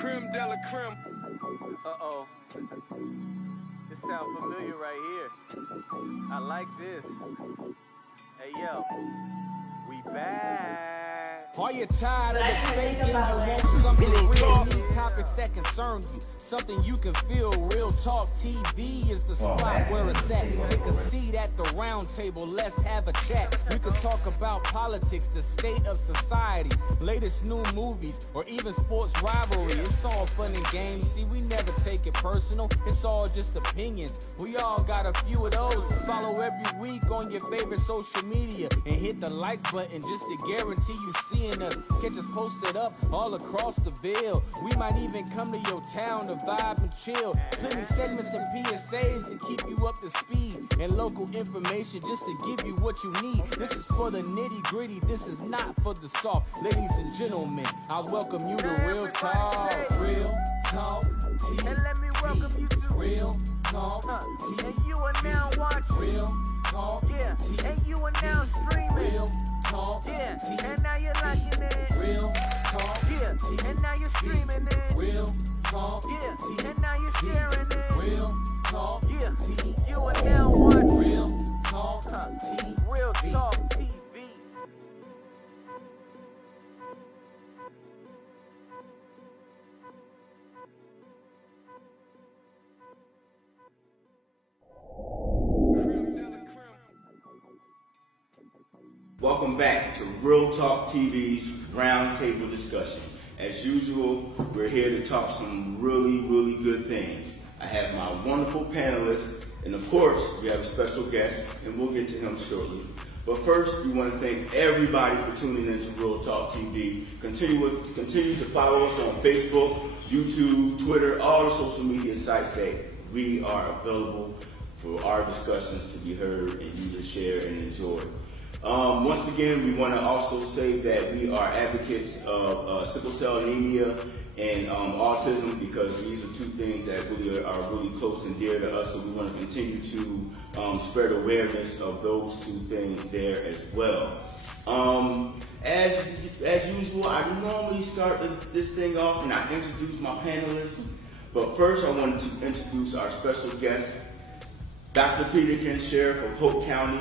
Creme de la creme. Uh-oh. This sounds familiar right here. I like this. Hey, yo. We back. Are you tired of the faking? You want something real, need topics that concern you. Something you can feel. Real Talk TV is the spot where it's at. Take a seat at the round table, let's have a chat. We can talk about politics, the state of society, latest new movies, or even sports rivalry. It's all fun and games. See, we never take it personal. It's all just opinions. We all got a few of those. Follow every week on your favorite social media and hit the like button just to guarantee you seeing us. Catch us posted up all across the Ville. We might even come to your town to vibe and chill. Plenty segments and PSAs to keep you up to speed, and local information just to give you what you need. This is for the nitty gritty. This is not for the soft. Ladies and gentlemen, I welcome you to Real Talk. Real Talk TV. And let me welcome you to Real Talk TV. And you are now watching. Real Talk Yeah. TV. And you are now streaming. Real Talk Yeah. TV. And now you're liking it. Real Talk Yeah. TV. And now you're streaming it. Real Talk Yeah. TV. And now you're sharing it. Real Talk Yeah. TV. You are now watching. Real Talk TV. Real Talk TV. Welcome back to Real Talk TV's Roundtable Discussion. As usual, we're here to talk some really good things. I have my wonderful panelists, and of course, we have a special guest, and we'll get to him shortly. But first, we want to thank everybody for tuning into Real Talk TV. Continue to follow us on Facebook, YouTube, Twitter, all the social media sites that we are available for our discussions to be heard and you to share and enjoy. Once again, we want to also say that we are advocates of sickle cell anemia and autism, because these are two things that really are really close and dear to us. So we want to continue to spread awareness of those two things there as well. As usual, I normally start this thing off and I introduce my panelists. But first, I wanted to introduce our special guest, Dr. Peterkin, Sheriff of Hoke County.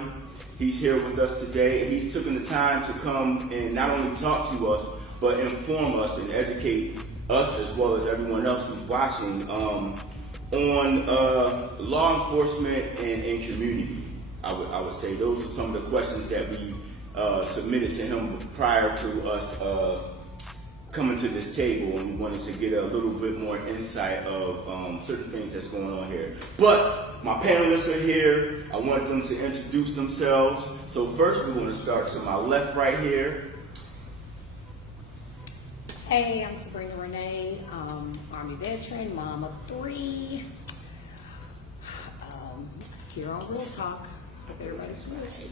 He's here with us today. He's taken the time to come and not only talk to us, but inform us and educate us as well as everyone else who's watching on law enforcement and community. I would say those are some of the questions that we submitted to him prior to us coming to this table, and we wanted to get a little bit more insight of certain things that's going on here. But my panelists are here. I want them to introduce themselves. So first, we want to start to my left right here. Hey, I'm Sabrina Renee, Army veteran, mom of 3. Here on Real Talk. Hope everybody's right.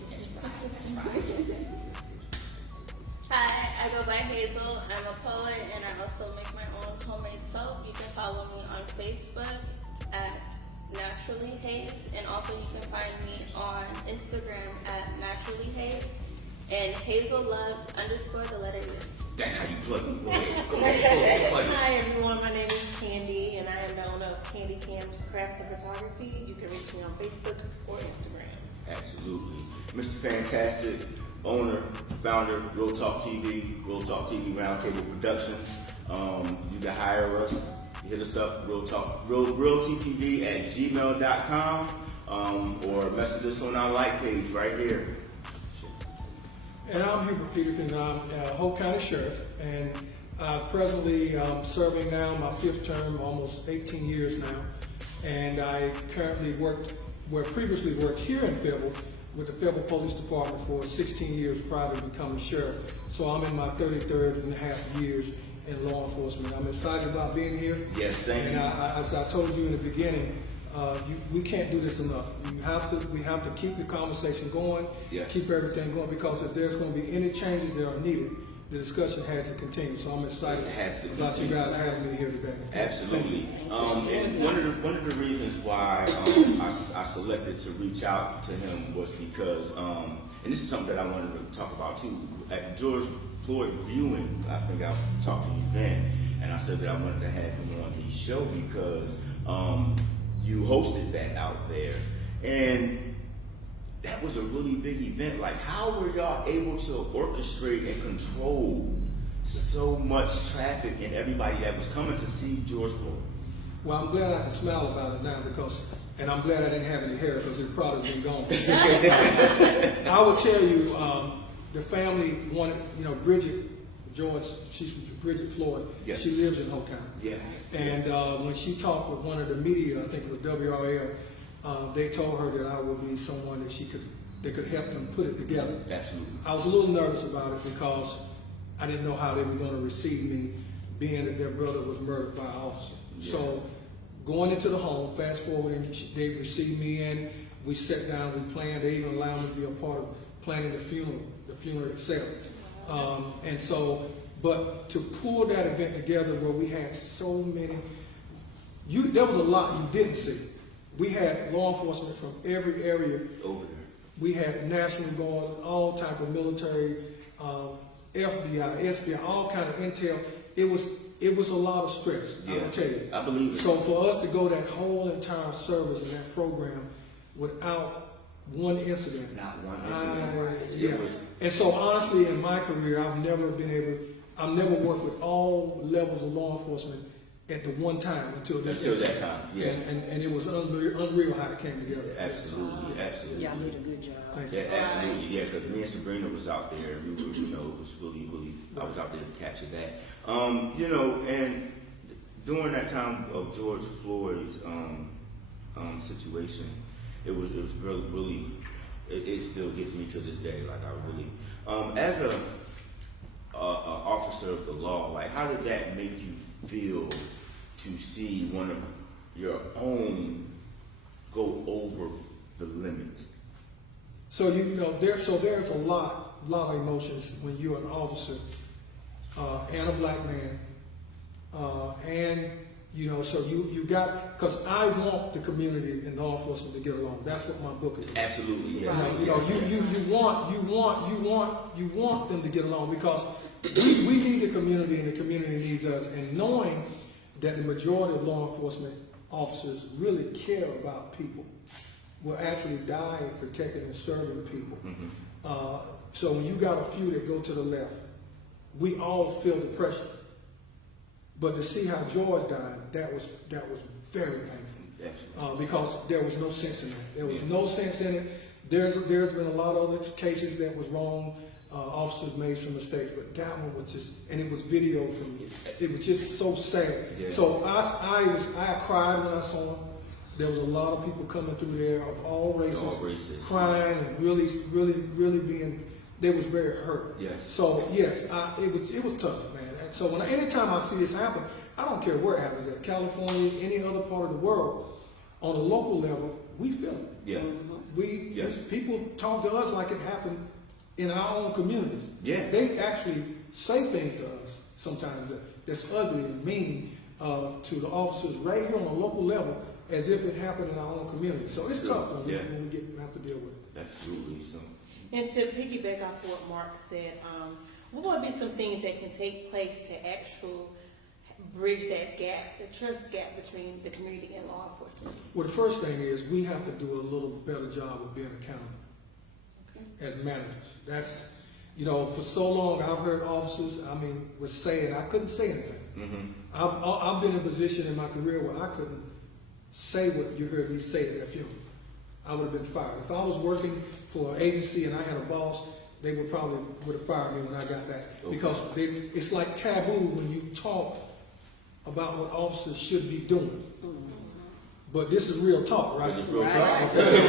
Hi, I go by Hazel. I'm a poet and I also make my own homemade soap. You can follow me on Facebook at Naturally Haze, and also you can find me on Instagram at Naturally Haze and Hazel Loves _ the letter U. That's how you plug it. Go ahead. Hi everyone, my name is Candy and I am known as Candy Cam's Crafts and Photography. You can reach me on Facebook or Instagram. Absolutely. Mr. Fantastic, owner, founder, Real Talk TV Roundtable Productions. You can hire us. Hit us up, realttv at gmail.com, or message us on our like page right here. And I'm Hubert Peterkin. I'm Hoke County Sheriff, and presently serving now my 5th term, almost 18 years now. And I currently previously worked here in Fayetteville with the Fayetteville Police Department for 16 years prior to becoming sheriff. So I'm in my 33rd and a half years in law enforcement. I'm excited about being here. Yes, thank you. And as I told you in the beginning, we can't do this enough. We have to keep the conversation going, yes. Keep everything going, because if there's going to be any changes that are needed, the discussion has to continue. So I'm excited about you guys having me here today. Absolutely. And one of the reasons why I selected to reach out to him was because, and this is something that I wanted to talk about too, at the George Floyd viewing, I think I talked to you then, and I said that I wanted to have him on the show because you hosted that out there, and that was a really big event. Like, how were y'all able to orchestrate and control so much traffic and everybody that was coming to see George Floyd? Well, I'm glad I can smile about it now and I'm glad I didn't have any hair because it probably been gone. I will tell you, the family wanted, Bridget George, she's Bridget Floyd. Yes. She lives in Hoke County. Yes. And when she talked with one of the media, I think it was WRL, they told her that I would be someone that they could help them put it together. Absolutely. I was a little nervous about it because I didn't know how they were going to receive me, being that their brother was murdered by an officer. Yeah. So going into the home, fast forward, and they received me in. We sat down, we planned. They even allowed me to be a part of planning the funeral itself. And so, but to pull that event together where we had so many, there was a lot you didn't see. We had law enforcement from every area over there. We had National Guard, all type of military, FBI, SBI, all kind of intel. It was a lot of stress. Yeah, I will tell you. I believe it. So for us to go that whole entire service and that program without one incident. Not one incident. Yeah. And so honestly, in my career, I've never worked with all levels of law enforcement at the one time until that time. Yeah. And it was unreal how it came together. Absolutely, absolutely. Y'all did a good job. Thank you. Yeah, absolutely. Yeah, because me and Sabrina was out there, and we were, it was really, really. I was out there to capture that. And during that time of George Floyd's situation, it was really. It still gets me to this day. Like, I really, as a officer of the law, like, how did that make you feel to see one of your own go over the limit? So there's a lot of emotions when you're an officer and a black man, and so you got, because I want the community and law enforcement to get along. That's what my book is about. Absolutely, yes. You want them to get along because we need the community and the community needs us. And knowing that the majority of law enforcement officers really care about people, will actually die protecting and serving people. Mm-hmm. So when you got a few that go to the left, we all feel the pressure. But to see how George died, that was very painful. Because there was no sense in that. There was no sense in it. There's been a lot of other cases that was wrong. Officers made some mistakes, but that one was just, and it was video from, it was just so sad. Yeah. So I cried when I saw him. There was a lot of people coming through there of all races. Crying and really being, they was very hurt. Yes. So yes, it was tough, man. And so anytime I see this happen, I don't care where it happens, at California, any other part of the world, on a local level, we feel it. Yeah. Mm-hmm. People talk to us like it happened in our own communities. Yeah. They actually say things to us sometimes that's ugly and mean to the officers right here on a local level, as if it happened in our own community. So it's tough when we have to deal with it. Absolutely. So. And to piggyback off what Mark said, what would be some things that can take place to bridge that gap, the trust gap between the community and law enforcement? Well, the first thing is we have to do a little better job of being accountable as managers. That's, for so long I've heard officers, was saying I couldn't say anything. Mm-hmm. I've been in a position in my career where I couldn't say what you heard me say at that funeral. I would have been fired. If I was working for an agency and I had a boss, they would have fired me when I got back. Okay. Because it's like taboo when you talk about what officers should be doing. Mm-hmm. But this is real talk, right? It's real talk. Okay.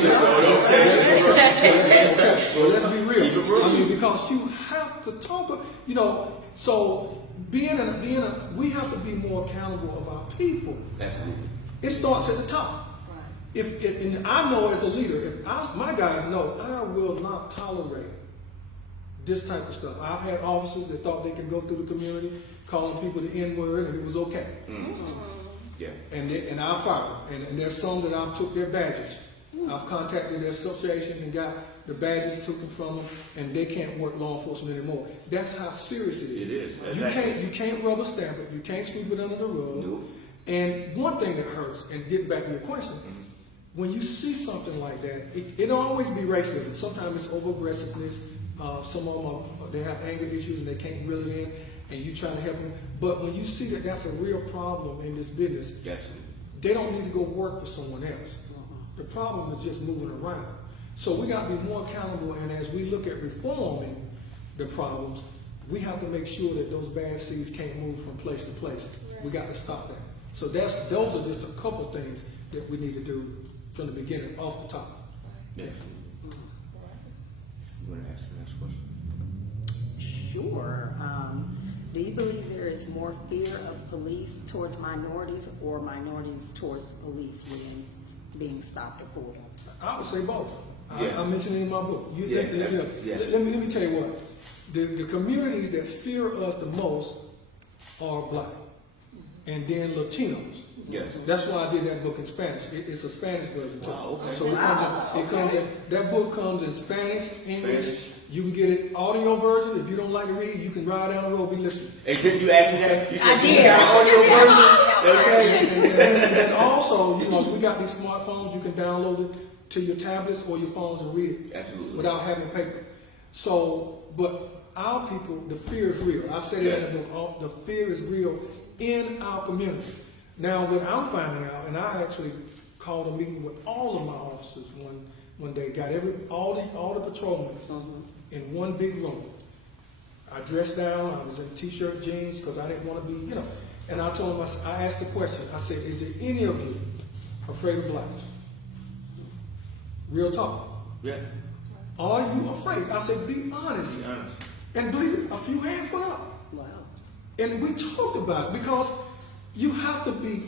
Well, let's be real. Because you have to talk. So we have to be more accountable of our people. Absolutely. It starts at the top. Right. And I know as a leader, my guys know I will not tolerate this type of stuff. I've had officers that thought they could go through the community calling people the N-word and it was okay. Mm-hmm. Yeah. And I fired them. And there's some that I've took their badges I've contacted their associations and got the badges taken from them, and they can't work law enforcement anymore. That's how serious it is. It is. You can't rubber stamp it. You can't sweep it under the rug. Nope. And one thing that hurts, and getting back to your question, when you see something like that, it don't always be racism. Sometimes it's over aggressiveness. Some of them they have anger issues and they can't reel it in, and you trying to help them. But when you see that that's a real problem in this business, they don't need to go work for someone else. The problem is just moving around. So we got to be more accountable, and as we look at reforming the problems, we have to make sure that those bad seeds can't move from place to place. We got to stop that. So those are just a couple of things that we need to do from the beginning, off the top. Yeah. You want to ask the next question? Sure. Do you believe there is more fear of police towards minorities or minorities towards police when being stopped or pulled over? I would say both. Yeah. I mentioned it in my book. Yeah. Let me tell you what. The communities that fear us the most are black, and then Latinos. Yes. That's why I did that book in Spanish. It's a Spanish version too. Wow, okay. So it comes in. That book comes in Spanish, English. Spanish. You can get it audio version. If you don't like to read, you can ride down the road, be listening. Hey, didn't you ask me that? You said I did. you got an audio version. Okay. And then also, we got these smartphones. You can download it to your tablets or your phones and read it. Absolutely. Without having paper. So, but our people, the fear is real. I said it in the book. The fear is real in our community. Now, what I'm finding out, and I actually called a meeting with all of my officers one day. Got all the patrolmen in one big room. I dressed down. I was in t-shirt, jeans, because I didn't want to be, And I told them, I asked the question. I said, "Is there any of you afraid of blacks?" Real talk. Yeah. Are you afraid? I said, be honest. Be honest. And believe it, a few hands went up. Wow. And we talked about it because you have to be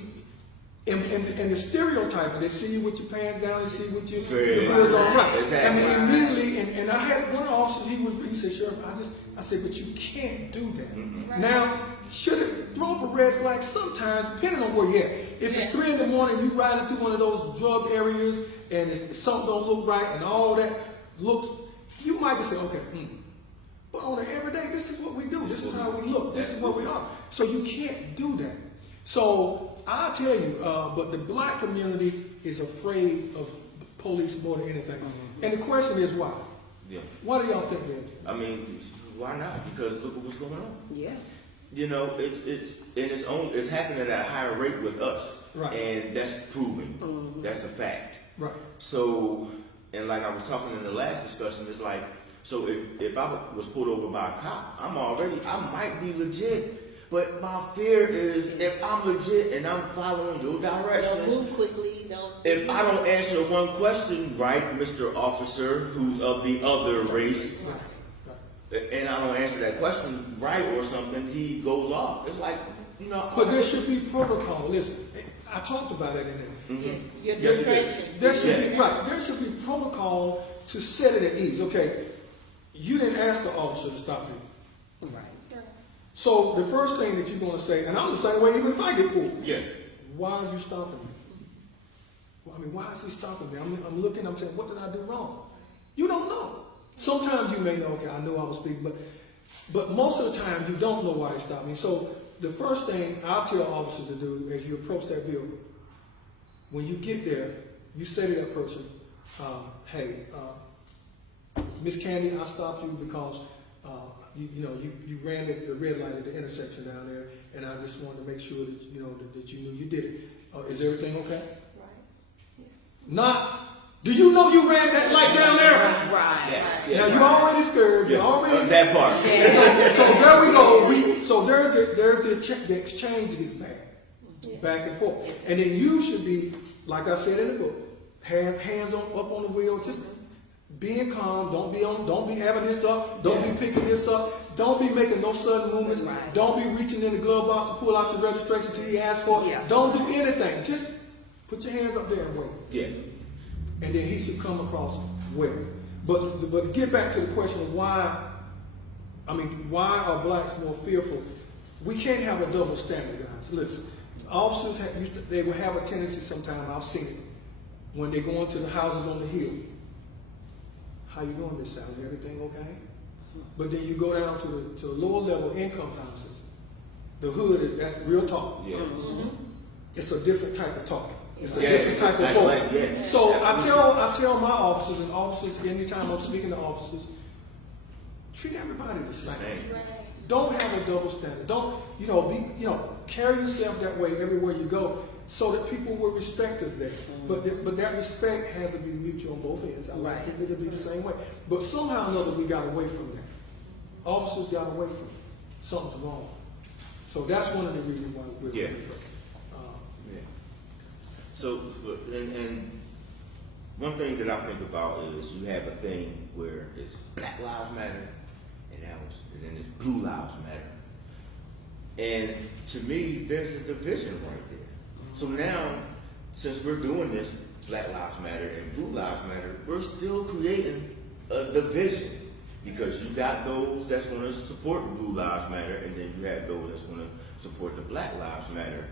in the stereotype. They see you with your pants down, they see you with your hoods on right. Exactly. I mean, immediately, and I had one officer, he said, "Sheriff, I said, but you can't do that." Mm-hmm. Now, should it throw up a red flag sometimes, depending on where you're at. If it's 3 a.m, you riding through one of those drug areas and something don't look right and all that looks, you might just say, okay, But on an everyday, this is what we do. This is how we look. This is what we are. So you can't do that. So I'll tell you, but the black community is afraid of the police more than anything. And the question is why? Yeah. Why do y'all think that? I mean, why not? Because look at what's going on. Yeah. It's happening at a higher rate with us. Right. And that's proven. That's a fact. Right. So, and like I was talking in the last discussion, it's like, so if I was pulled over by a cop, I might be legit. But my fear is if I'm legit and I'm following your directions, Don't move quickly. if I don't answer one question right, Mr. Officer, who's of the other race, and I don't answer that question right or something, he goes off. It's like, But there should be protocol. Listen, I talked about it in there. Your discretion. There should be There should be protocol to set it at ease. Okay, you didn't ask the officer to stop you. Right. So the first thing that you're going to say, and I'm the same way even if I get pulled. Yeah. Why are you stopping me? Well, I mean, why is he stopping me? I'm looking, I'm saying, what did I do wrong? You don't know. Sometimes you may know, okay, I know I was speaking, but most of the time you don't know why he stopped me. So the first thing I'll tell officers to do as you approach that vehicle, when you get there, you say to that person, hey, Miss Candy, I stopped you because you ran the red light at the intersection down there, and I just wanted to make sure that that you knew you did it. Is everything okay? Right. Not. Do you know you ran that light down there? Right. Now you're already scared. You're already that part. So there we go. So there's the exchange is back and forth, and then you should be, like I said in the book, have hands up on the wheel, just being calm. Don't be having this up. Don't be picking this up. Don't be making no sudden movements. Right. Don't be reaching in the glove box to pull out your registration till he asks for it. Yeah. Don't do anything. Just put your hands up there and wait. Yeah. And then he should come across well. But to get back to the question of why are blacks more fearful? We can't have a double standard, guys. Listen, officers they will have a tendency sometimes, I've seen it, when they go into the houses on the hill. How you doing, Miss Sally? Everything okay? But then you go down to the lower level income houses. The hood, that's real talk. Yeah. It's a different type of talking. It's a Yeah, different type of exactly. voice. Yeah. So Absolutely. I tell my officers and officers, anytime I'm speaking to officers, treat everybody the same. Same. Right. Don't have a double standard. Don't, carry yourself that way everywhere you go so that people will respect us there. But that respect has to be mutual on both ends. I like people to be the same way. But somehow or another we got away from that. Officers got away from it. Something's wrong. So that's one of the reasons why we're Yeah. different. Yeah. So, and one thing that I think about is you have a thing where it's Black Lives Matter, and then it's Blue Lives Matter. And to me, there's a division right there. So now, since we're doing this, Black Lives Matter and Blue Lives Matter, we're still creating a division. Because you got those that's going to support the Blue Lives Matter, and then you have those that's going to support the Black Lives Matter.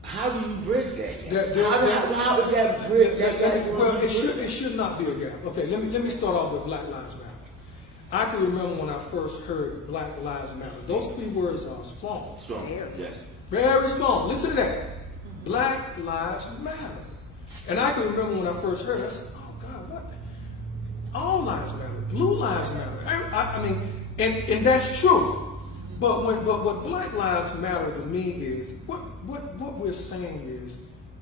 How do you bridge that gap? How is that bridge? Well, it should not be a gap. Okay, let me start off with Black Lives Matter. I can remember when I first heard Black Lives Matter. Those three words are strong. Strong, yes. Very strong. Listen to that. Black Lives Matter. And I can remember when I first heard it, I said, oh God, what? All lives matter. Blue lives matter. I mean, and that's true. But what Black Lives Matter to me is, what we're saying is,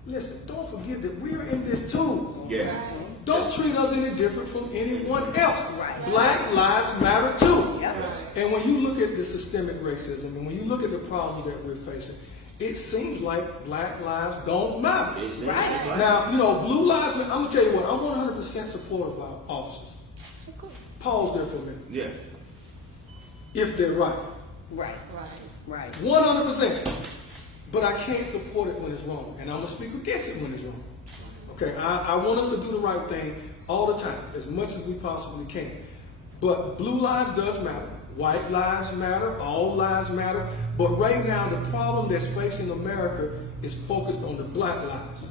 listen, don't forget that we're in this too. Yeah. Don't treat us any different from anyone else. Right. Black lives matter too. Yep. And when you look at the systemic racism and when you look at the problem that we're facing, it seems like black lives don't matter. Right. Now, blue lives matter. I'm going to tell you what, I'm 100% supportive of our officers. Pause there for a minute. Yeah. If they're right. Right. 100%. But I can't support it when it's wrong. And I'm going to speak against it when it's wrong. Okay, I want us to do the right thing all the time, as much as we possibly can. But blue lives does matter. White lives matter. All lives matter. But right now, the problem that's facing America is focused on the black lives.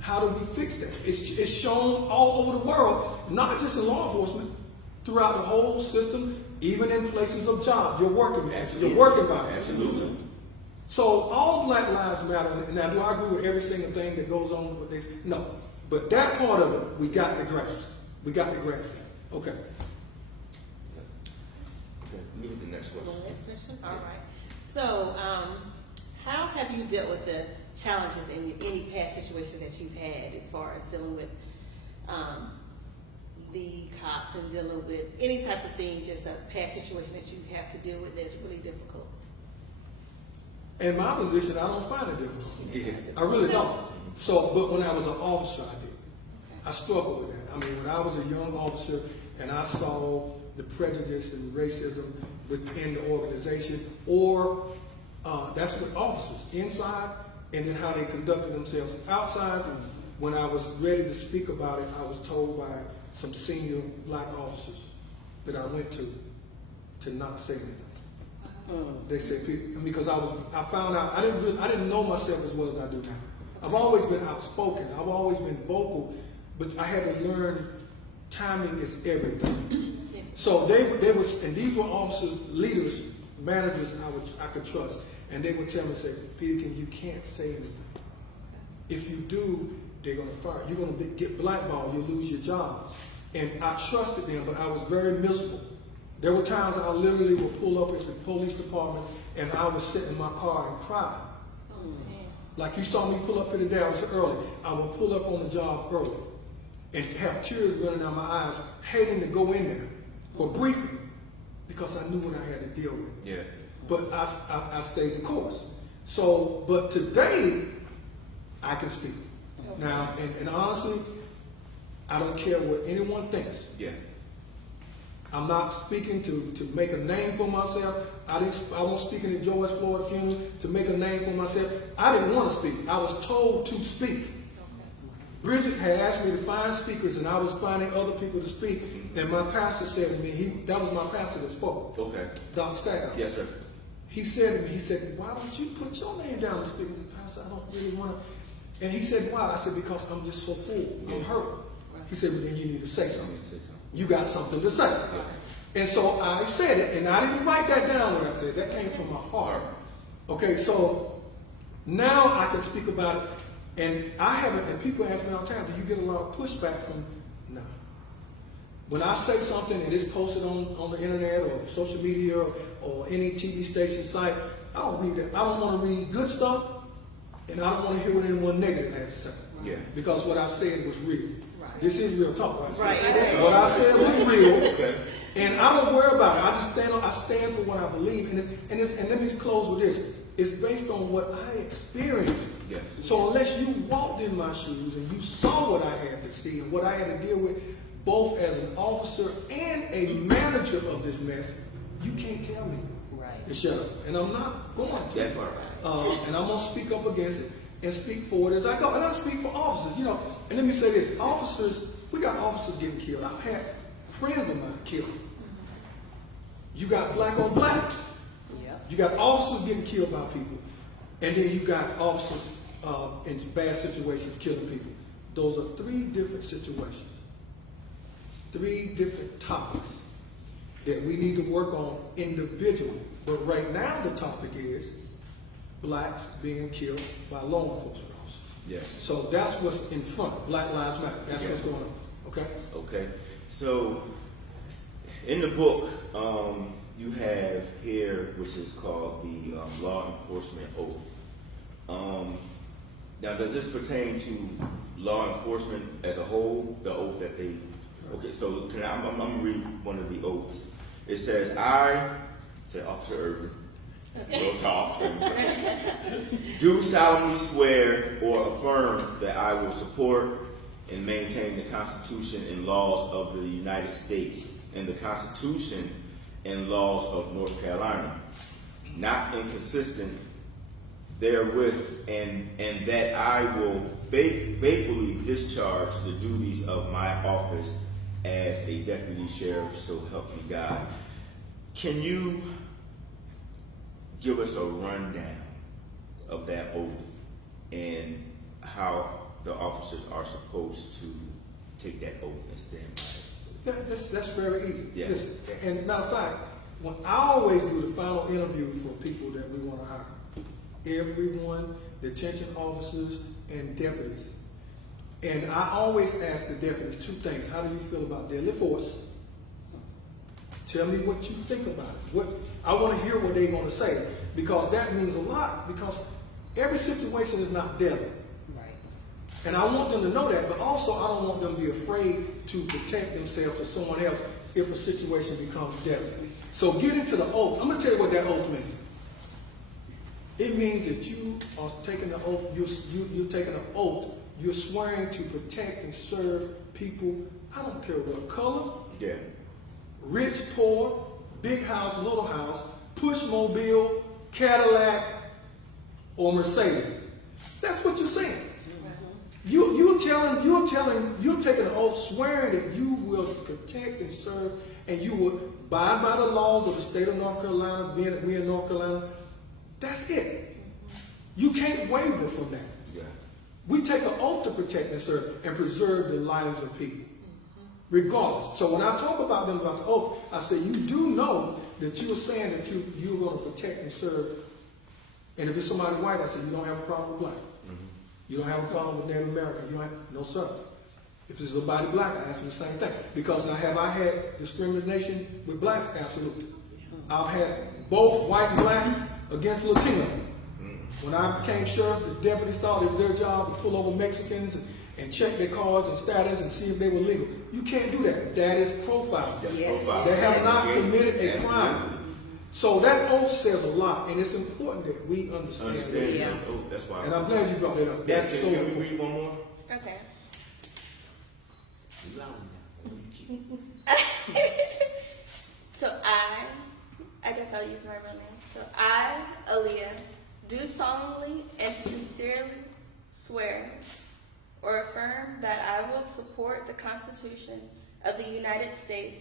How do we fix that? It's shown all over the world, not just in law enforcement, throughout the whole system, even in places of jobs. You're working by it. Absolutely. So all black lives matter. Now, do I agree with every single thing that goes on with this? No. But that part of it, we got to grasp. that. Okay. Okay, look at the next question. Next question. All right. So, how have you dealt with the challenges in any past situations that you've had as far as dealing with the cops and dealing with any type of thing, just a past situation that you have to deal with that's really difficult? In my position, I don't find it difficult. Yeah. I really don't. So, but when I was an officer, I did. I struggled with that. I mean, when I was a young officer and I saw the prejudice and racism within the organization, or that's with officers inside, and then how they conducted themselves outside. When I was ready to speak about it, I was told by some senior black officers that I went to not say anything. They said, because I found out I didn't know myself as well as I do now. I've always been outspoken. I've always been vocal, but I had to learn timing is everything. So they was, and these were officers, leaders, managers I could trust, and they would tell me, say, Peterkin, you can't say anything. If you do, they're gonna fire you. You're gonna get blackballed. You lose your job. And I trusted them, but I was very miserable. There were times I literally would pull up at the police department and I would sit in my car and cry. Like you saw me pull up here today, I was early. I would pull up on the job early and have tears running down my eyes, hating to go in there for briefing because I knew what I had to deal with. Yeah. But I stayed the course. So, but today, I can speak. Now, and honestly, I don't care what anyone thinks. Yeah. I'm not speaking to make a name for myself. I wasn't speaking at George Floyd's funeral to make a name for myself. I didn't want to speak. I was told to speak. Bridget had asked me to find speakers, and I was finding other people to speak. And my pastor said to me, that was my pastor that spoke. Okay. Dr. Stackhouse. Yes, sir. He said to me, why don't you put your name down to speak? I said, Pastor, I don't really want to. And he said, why? I said, because I'm just so full. I'm hurt. He said, well, then you need to say something. You got something to say. And so I said it, and I didn't write that down when I said it. That came from my heart. Okay, so now I can speak about it. And I haven't, and people ask me all the time, do you get a lot of pushback from? No. When I say something and it's posted on the internet or social media or any TV station site, I don't read that. I don't want to read good stuff, and I don't want to hear what anyone negative has to say. Yeah. Because what I said was real. Right. This is real talk, right? Right. What I said was real. Okay. And I don't worry about it. I just stand for what I believe. And let me just close with this. It's based on what I experienced. Yes. So unless you walked in my shoes and you saw what I had to see and what I had to deal with, both as an officer and a manager of this mess, you can't tell me to shut up. And I'm not going to. That part. And I'm going to speak up against it and speak for it as I go. And I speak for officers, you know. And let me say this. Officers, we got officers getting killed. I've had friends of mine killed. You got black on black. You got officers getting killed by people. And then you got officers in bad situations killing people. Those are three different situations. Three different topics that we need to work on individually. But right now the topic is blacks being killed by law enforcement officers. Yes. So that's what's in front. Black Lives Matter. That's what's going on. Okay? Okay. So in the book, you have here, which is called the Law Enforcement Oath. Now, does this pertain to law enforcement as a whole? The oath that they... Okay, so I'm going to read one of the oaths. It says, Officer Irvin, real talk, do solemnly swear or affirm that I will support and maintain the Constitution and laws of the United States and the Constitution and laws of North Carolina, not inconsistent therewith, and that I will faithfully discharge the duties of my office as a deputy sheriff, so help me God. Can you give us a rundown of that oath and how the officers are supposed to take that oath and stand by it? That's very easy. Yeah. Listen, and matter of fact, when I always do the final interview for people that we want to hire, everyone, detention officers and deputies, and I always ask the deputies two things. How do you feel about deadly force? Tell me what you think about it. I want to hear what they're going to say, because that means a lot, because every situation is not deadly. And I want them to know that, but also I don't want them to be afraid to protect themselves or someone else if a situation becomes deadly. So get into the oath. I'm going to tell you what that oath means. It means that you are taking the oath, you're taking an oath, you're swearing to protect and serve people, I don't care what color, Yeah. rich, poor, big house, little house, push mobile, Cadillac, or Mercedes. That's what you're saying. You're taking an oath swearing that you will protect and serve, and you will abide by the laws of the state of North Carolina, we in North Carolina. That's it. You can't waver from that. Yeah. We take an oath to protect and serve and preserve the lives of people, regardless. So when I talk about them about the oath, I say you do know that you're saying that you're going to protect and serve. And if it's somebody white, I say you don't have a problem with black. You don't have a problem with Native American. No, sir. If it's somebody black, I ask them the same thing. Because have I had discrimination with blacks? Absolutely. I've had both white and black against Latino. When I became sheriff, the deputies thought it was their job to pull over Mexicans and check their cards and status and see if they were legal. You can't do that. That is profiling. Yes. They have not committed a crime. So that oath says a lot, and it's important that we understand that. Yeah. Oh, that's why. And I'm glad you brought that up. That's so Can we important. read one more? Okay. So I guess I'll use my real name. So I, Aaliyah, do solemnly and sincerely swear or affirm that I will support the Constitution of the United States,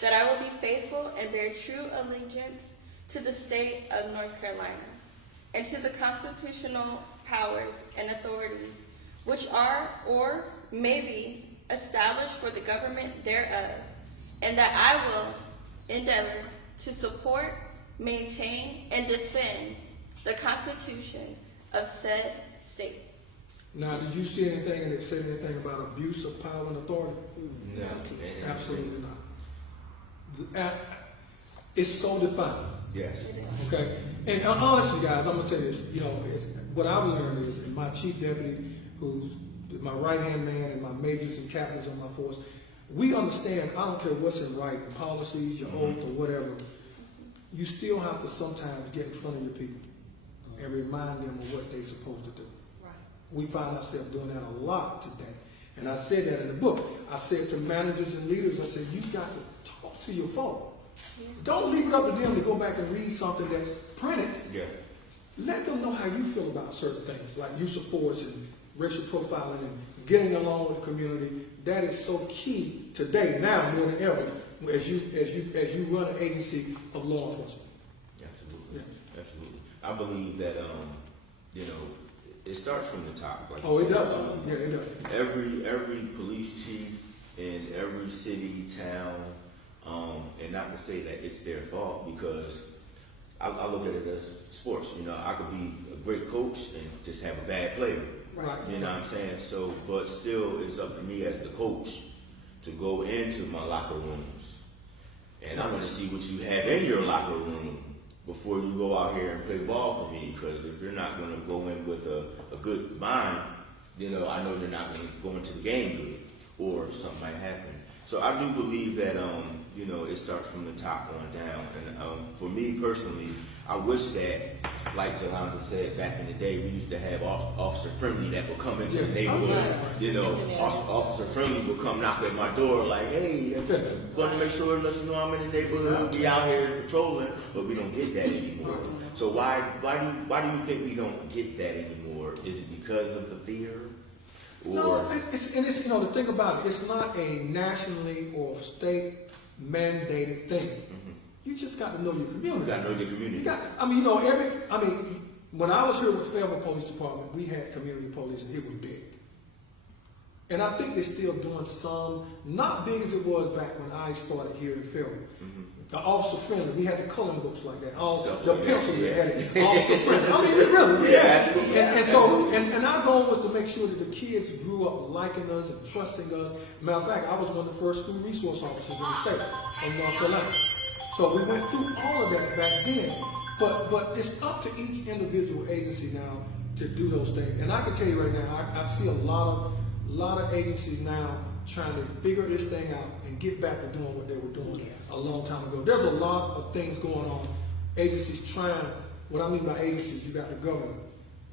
that I will be faithful and bear true allegiance to the state of North Carolina, and to the constitutional powers and authorities which are or may be established for the government thereof, and that I will endeavor to support, maintain, and defend the Constitution of said state. Now, did you see anything that said anything about abuse of power and authority? No, Absolutely not. It's so defined. Yes. Okay, and honestly, guys, I'm gonna say this. You know, what I've learned is, and my chief deputy, who's my right-hand man, and my majors and captains on my force, we understand. I don't care what's in writing, policies, your oath, or whatever. You still have to sometimes get in front of your people and remind them of what they're supposed to do. Right. We find ourselves doing that a lot today, and I said that in the book. I said to managers and leaders, I said, you've got to talk to your folk. Don't leave it up to them to go back and read something that's printed. Yeah. Let them know how you feel about certain things, like use of force and racial profiling and getting along with the community. That is so key today, now more than ever, as you run an agency of law enforcement. Absolutely. Yeah. Absolutely. I believe that you know, it starts from the top. Like Oh, you it said. does. Yeah, it does. Every police chief in every city, town, and not to say that it's their fault, because I look at it as sports. You know, I could be a great coach and just have a bad player. Right. You know what I'm saying? So, but still, it's up to me as the coach to go into my locker rooms, and I want to see what you have in your locker room before you go out here and play ball for me. Because if you're not going to go in with a good mind, you know, I know you're not going to go into the game good, or something might happen. So I do believe that, you know, it starts from the top on down. And for me personally, I wish that, like Jolanda said back in the day, we used to have Officer Friendly that would come into the neighborhood. You know, Officer Friendly would come knock at my door like, hey, I just want to make sure, let you know I'm in the neighborhood, be out here patrolling, but we don't get that anymore. So why do you think we don't get that anymore? Is it because of the fear? No, it's you know, the thing about it, it's not a nationally or state mandated thing. Mm-hmm. You just got to know your community. You got to know your community. You know, when I was here with Fayetteville Police Department, we had community police, and it was big. And I think they're still doing some, not big as it was back when I started here in Fayetteville. Mm-hmm. The Officer Friendly, we had the coloring books like that. All Stuff the like pencil that, we yeah. had it. Officer Friendly. I mean, really. Yeah, absolutely. And so, and our goal was to make sure that the kids grew up liking us and trusting us. Matter of fact, I was one of the first school resource officers in the state of North Carolina. So we went through all of that back then. But it's up to each individual agency now to do those things. And I can tell you right now, I see a lot of agencies now trying to figure this thing out and get back to doing what they were doing a long time ago. There's a lot of things going on. Agencies trying, what I mean by agencies, you got the governor.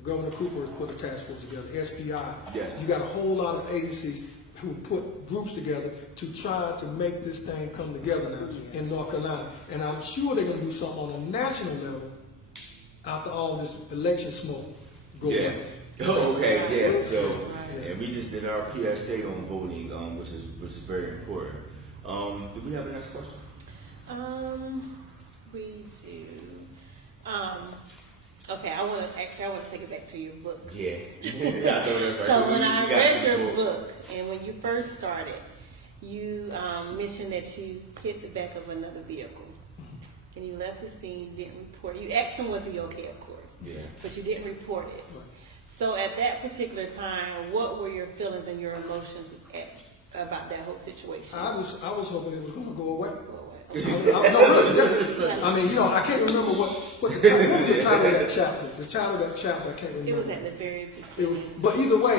Governor Cooper has put a task force together, SPI. Yes. You got a whole lot of agencies who put groups together to try to make this thing come together now in North Carolina. And I'm sure they're going to do something on a national level after all this election smoke goes away. Oh, okay, yeah. So, and we just did our PSA on voting, which is very important. Do we have a next question? We do. Okay, I want to take it back to your book. Yeah. Yeah, I know that's right. So when I We got read you. your book, and when you first started, you mentioned that you hit the back of another vehicle, and you left the scene, didn't report. You asked him, was he okay, of course. Yeah. But you didn't report it. So at that particular time, what were your feelings and your emotions about that whole situation? I was hoping it was going to go away. It I mean, you know, I can't remember what the title of that chapter. The title of that chapter, I can't remember. was at the very It was, but either way,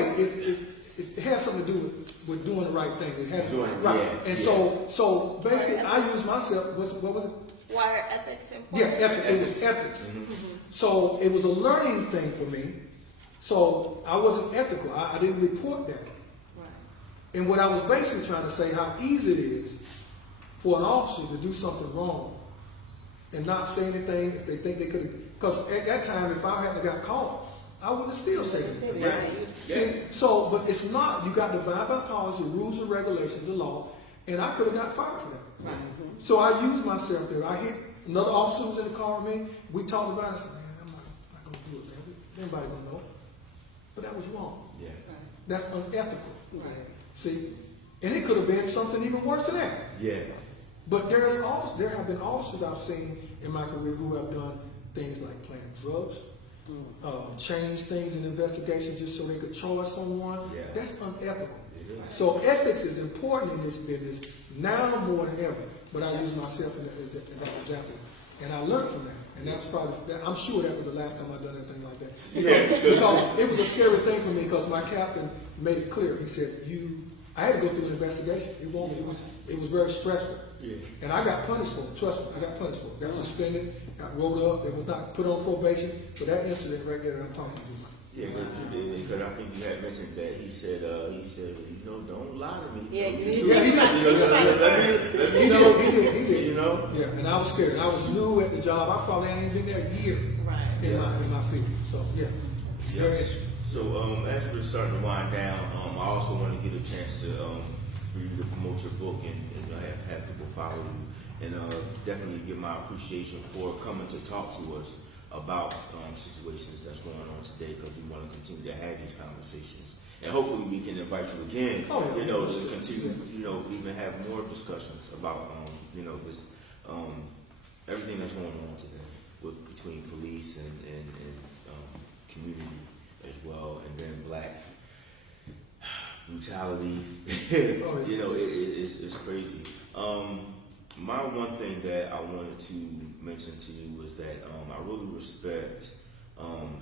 it has something to do with doing the right thing. It had Doing it, right. yeah, And yeah. so basically, I used myself. What was it? Why are ethics Yeah, important? it was ethics. So it was a learning thing for me. So I wasn't ethical. I didn't report that. right. And what I was basically trying to say, how easy it is for an officer to do something wrong and not say anything if they think they could. Because at that time, if I hadn't got caught, I wouldn't have still said anything. Yeah. See, so, but it's not. You got to abide by policy, rules and regulations, the law, and I could have got fired for that. So I used myself there. I hit another officer who was in the car with me. We talked about it. I said, man, I'm not going to do it, man. Anybody going to know. But that was wrong. Yeah. That's unethical. Right. See? And it could have been something even worse than that. Yeah. But there have been officers I've seen in my career who have done things like plant drugs, change things in investigation just so they could charge someone. Yeah. That's unethical. It is. So ethics is important in this business now more than ever. But I use myself in that example, and I learned from that. And that's probably, I'm sure that was the last time I done anything like that. Because it was a scary thing for me because my captain made it clear. He said, I had to go through an investigation. It was very stressful. Yeah. And I got punished for it. Trust me, I got punished for it. Got suspended, got rolled up. It was not put on probation for that incident right there that I'm talking to you about. Yeah, because I think you had mentioned that he said, you know, don't lie to me. Yeah, Yeah, he did. You know? Yeah, and I was scared. I was new at the job. I probably hadn't even been there a year in my field. So yeah. Yes. So as we're starting to wind down, I also want to get a chance to for you to promote your book and have people follow you, and definitely give my appreciation for coming to talk to us about situations that's going on today, because we want to continue to have these conversations, and hopefully we can invite you again. You know, to continue, you know, even have more discussions about you know, this everything that's going on today between police and community as well, and then blacks. Brutality, you know, it's crazy. My one thing that I wanted to mention to you was that I really respect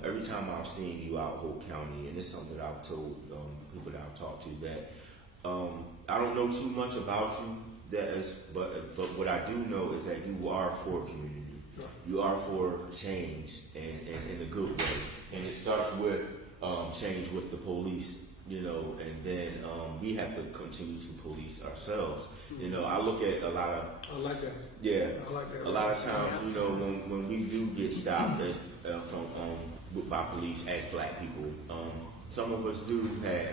every time I've seen you out Hoke County, and it's something that I've told people that I've talked to, that I don't know too much about you, but what I do know is that you are for community. You are for change, and in a good way. And it starts with change with the police, you know, and then we have to continue to police ourselves. You know, I look at a lot of... I like that. Yeah. I like that. A lot of times, you know, when we do get stopped by police as black people, some of us do have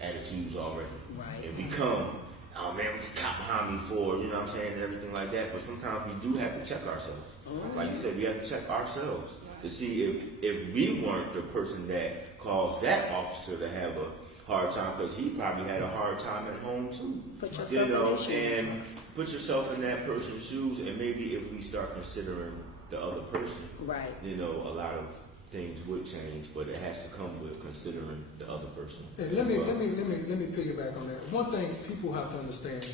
attitudes already. Right. And become, oh man, what's the cop behind me for? You know what I'm saying? And everything like that. But sometimes we do have to check ourselves. Like you said, we have to check ourselves to see if we weren't the person that caused that officer to have a hard time, because he probably had a hard time at home too. You know, and put yourself in that person's shoes, and maybe if we start considering the other person, Right. you know, a lot of things would change, but it has to come with considering the other person. And let me piggyback on that. One thing people have to understand: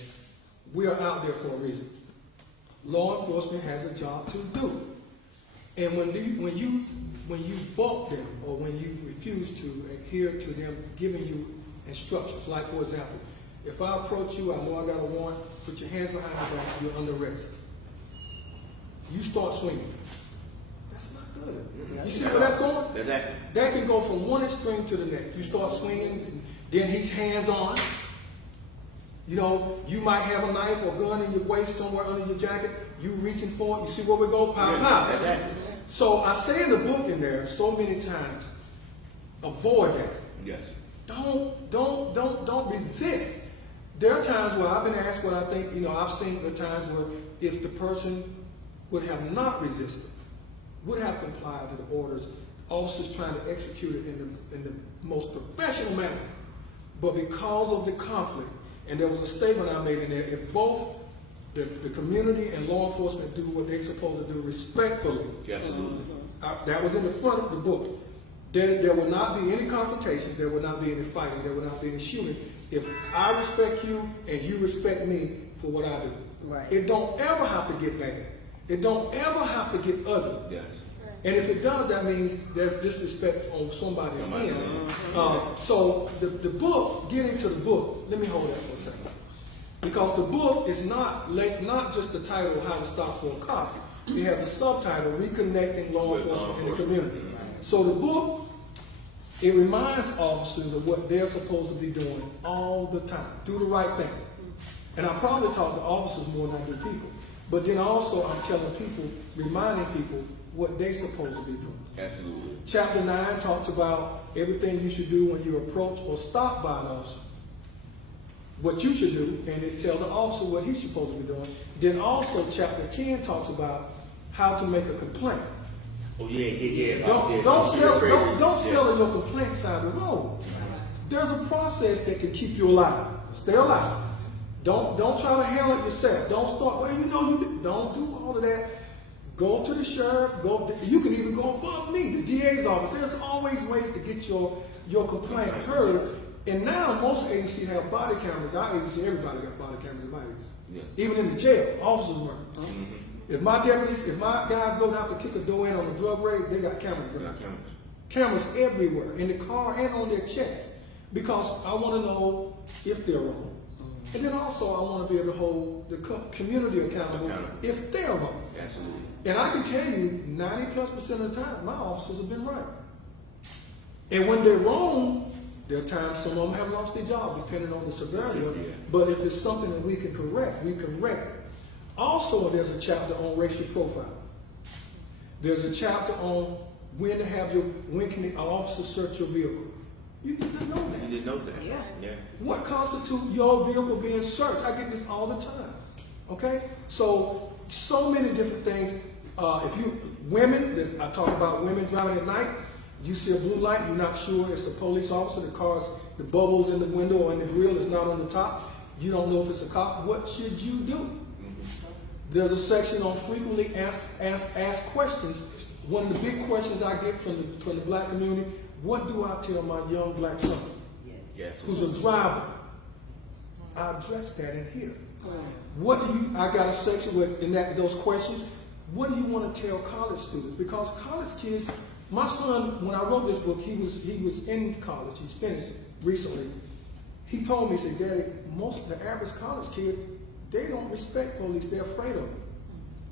we are out there for a reason. Law enforcement has a job to do, and when you balk them, or when you refuse to adhere to them giving you instructions, like for example, if I approach you, I know I got a warrant, put your hands behind your back, you're under arrest. You start swinging. That's not good. You see where that's going? Exactly. That can go from one extreme to the next. You start swinging, and then he's hands on. You know, you might have a knife or gun in your waist somewhere under your jacket. You reaching for it. You see where we go? Pow, pow. Exactly. So I say in the book in there so many times, avoid that. Yes. Don't resist. There are times where I've been asked what I think, you know, I've seen the times where if the person would have not resisted, would have complied to the orders, officers trying to execute it in the most professional manner. But because of the conflict, and there was a statement I made in there, if both the community and law enforcement do what they're supposed to do respectfully, Absolutely. that was in the front of the book. There will not be any confrontation. There will not be any fighting. There will not be any shooting. If I respect you and you respect me for what I do. Right. It don't ever have to get bad. It don't ever have to get ugly. Yes. And if it does, that means there's disrespect on somebody's end. So the book, getting to the book, let me hold that for a second. Because the book is not just the title, How to Stop for a Cop. It has a subtitle, Reconnecting Law Enforcement in the Community. So the book, it reminds officers of what they're supposed to be doing all the time. Do the right thing. And I probably talk to officers more than I do people. But then also I'm telling people, reminding people what they're supposed to be doing. Absolutely. Chapter 9 talks about everything you should do when you approach or stop by an officer. What you should do, and it tells the officer what he's supposed to be doing. Then also chapter 10 talks about how to make a complaint. Oh yeah. Don't Yeah. sell your complaint side of the road. There's a process that can keep you alive. Stay alive. Don't try to handle it yourself. Don't start. Well, don't do all of that. Go to the sheriff. You can even go above me, the DA's office. There's always ways to get your complaint heard. And now most agencies have body cameras. Our agency, everybody got body cameras in my agency. Yeah. Even in the jail, officers work. If my guys go out to kick a door in on a drug raid, they got cameras. Cameras everywhere, in the car and on their chest. Because I want to know if they're wrong. And then also I want to be able to hold the community accountable if they're wrong. Absolutely. And I can tell you, 90+% of the time, my officers have been right. And when they're wrong, there are times some of them have lost their job, depending on the severity of it. But if it's something that we can correct, we correct it. Also, there's a chapter on racial profiling. There's a chapter on when can an officer search your vehicle. You didn't know that. You didn't know that. Yeah. What constitutes your vehicle being searched? I get this all the time. Okay? So many different things. Women, I talk about women driving at night. You see a blue light, you're not sure it's a police officer. The bubbles in the window or in the grill is not on the top. You don't know if it's a cop. What should you do? There's a section on frequently asked questions. One of the big questions I get from the black community: what do I tell my young black son who's a driver? I address that in here. I got a section those questions. What do you want to tell college students? Because college kids, my son, when I wrote this book, he was in college. He's finished recently. He told me, he said, Daddy, the average college kid, they don't respect police. They're afraid of them.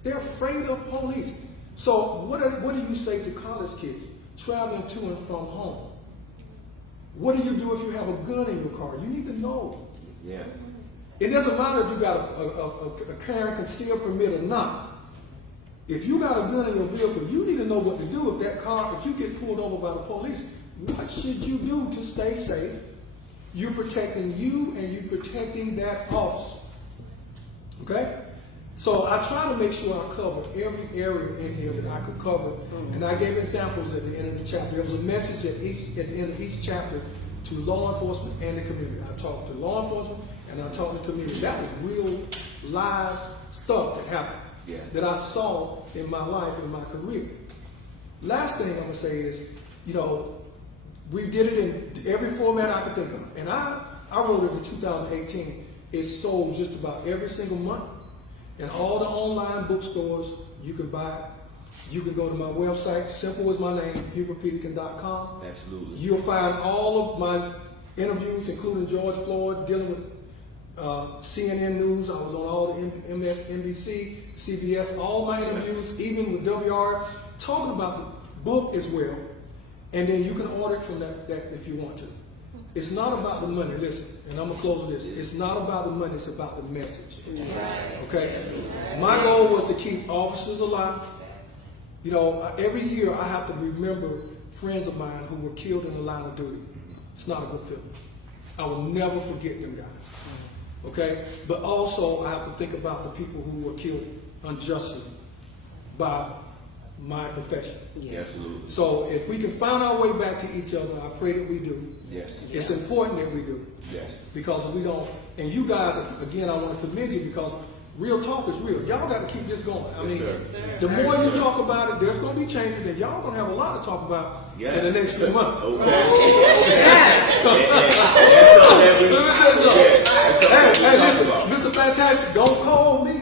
They're afraid of police. So what do you say to college kids traveling to and from home? What do you do if you have a gun in your car? You need to know. Yeah. It doesn't matter if you got a carry concealed permit or not. If you got a gun in your vehicle, you need to know what to do if you get pulled over by the police. What should you do to stay safe? You're protecting you and you're protecting that officer. Okay? So I try to make sure I cover every area in here that I could cover. And I gave examples at the end of the chapter. There was a message at the end of each chapter to law enforcement and the community. I talked to law enforcement and I talked to the community. That was real live stuff that happened. Yeah. That I saw in my life, in my career. Last thing I'm going to say is, we did it in every format I could think of. And I wrote it in 2018. It sold just about every single month. And all the online bookstores you can buy it. You can go to my website, simple as my name, HubertPeterkin.com. Absolutely. You'll find all of my interviews, including George Floyd, dealing with CNN News. I was on all the MSNBC, CBS, all my interviews, even with WR, talking about the book as well. And then you can order it from that if you want to. It's not about the money. Listen, and I'm going to close with this. It's not about the money. It's about the message. Okay? My goal was to keep officers alive. Every year I have to remember friends of mine who were killed in the line of duty. It's not a good feeling. I will never forget them guys. Okay? But also I have to think about the people who were killed unjustly by my profession. Yeah, absolutely. So if we can find our way back to each other, I pray that we do. Yes. It's important that we do. Yes. Because we don't, and you guys, again, I want to commend you because real talk is real. Y'all got to keep this going. I mean, the more you talk about it, there's going to be changes, and y'all going to have a lot to talk about in the next few months. Okay. Hey, listen, Mr. Fantastic, don't call me.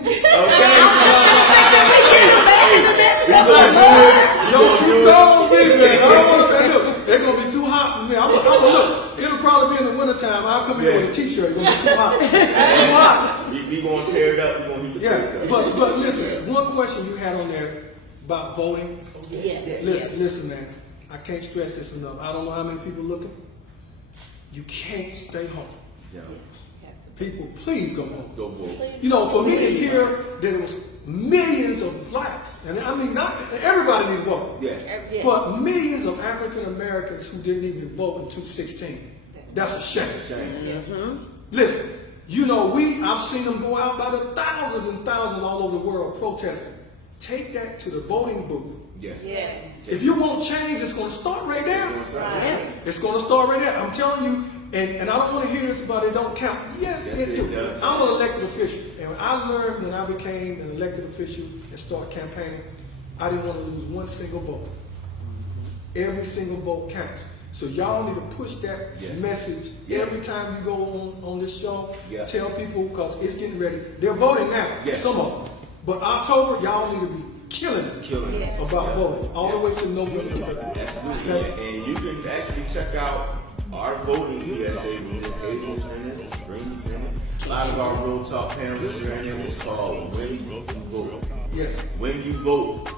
Don't you call me, man. I don't want to. Look, they're going to be too hot for me. Look, it'll probably be in the wintertime. I'll come here with a t-shirt. It's going to be too hot. Too hot. We going to tear it up. We going to Yeah, but listen, one question you had on there about voting. Listen, man. I can't stress this enough. I don't know how many people looking. You can't stay home. Yeah. People, please go home. Go vote. For me to hear that it was millions of blacks, and I mean, not everybody needs to vote. Yeah. But millions of African Americans who didn't even vote in 2016. That's a shame. That's a shame. Mm-hmm. Listen, I've seen them go out by the thousands and thousands all over the world protesting. Take that to the voting booth Yes. Yes. If you want change, it's going to start right there. Yes. It's going to start right there. I'm telling you, and I don't want to hear this about it don't count. Yes, Yes, it it do. does. I'm an elected official, and I learned when I became an elected official and started campaigning, I didn't want to lose one single vote. Every single vote counts. So y'all need to push that Yes. message every time you go on this show. Yeah. Tell people, because it's getting ready. They're voting now, Yeah. some of them. But October, y'all need to be killing it Killing it. about voting, all the way to November. Absolutely. Okay? And you can actually check out our voting PSA with Hazel's in it, Spring's in it. A lot of our Real Talk panelists are in it. It's called When You Vote. Yes. When you vote.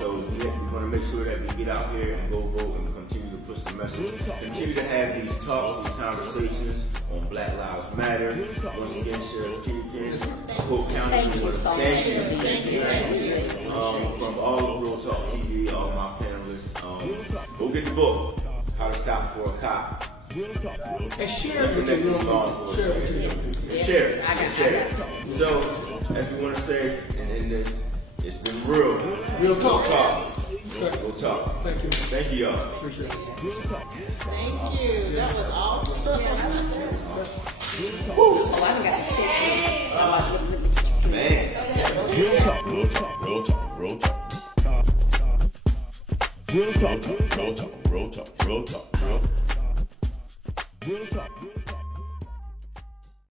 So we want to make sure that we get out here and go vote and continue to push the message. Continue to have these talks, these conversations on Black Lives Matter. Once again, Sheriff Peterkin, Hoke County, we want to thank you. From all of Real Talk TV, all my panelists, go get the book, How to Stop for a Cop. And share it with your young people. Share it with your young people. Share it. So, as we want to say, and in this, it's been real. Real talk. Real talk. Thank you. Thank you, y'all. Appreciate it. Thank you. That was awesome. Oh, I got it. Man. Real talk, real talk, real talk, real talk. Real talk, real talk, real talk, real talk, real talk. Real talk.